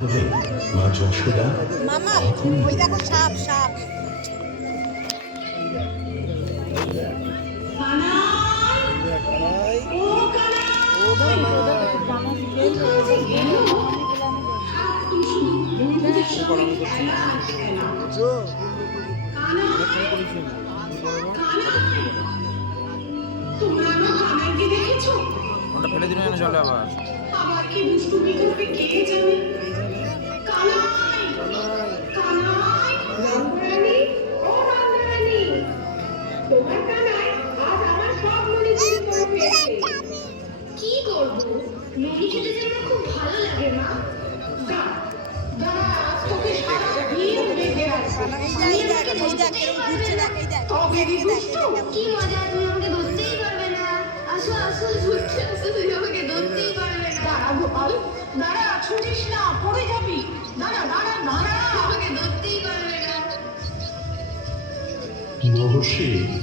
হলে মা যশোদা মামা তখন ওই দেখো সাপ সাপ ওটা ফেলে দিল না জলে আবার আবার কি দুষ্টুমি করবে কে জানে। কানাই কানাই রানী ও রানী তোমার কানাই আজ আমার সব মনে চুরি করে ফেলছে। কি করব মুড়ি খেতে যেন খুব ভালো লাগে মা। দাঁড়া তোকে সারা দিন বেঁধে আছে। এই দেখ এই দেখ এরকম ঘুরছে দেখ এই দেখ তবে এই দেখ দুষ্টু কি মজা, তুমি আমাকে ধরতেই পারবে না। আসো আসো, ঘুরতে আসো, তুমি আমাকে ধরতেই পারবে না। দাঁড়া গোপাল দাঁড়া ছুটিস না পড়ে যাবি। দাঁড়া দাঁড়া দাঁড়া আমাকে ধরতেই পারবে না। মহর্ষি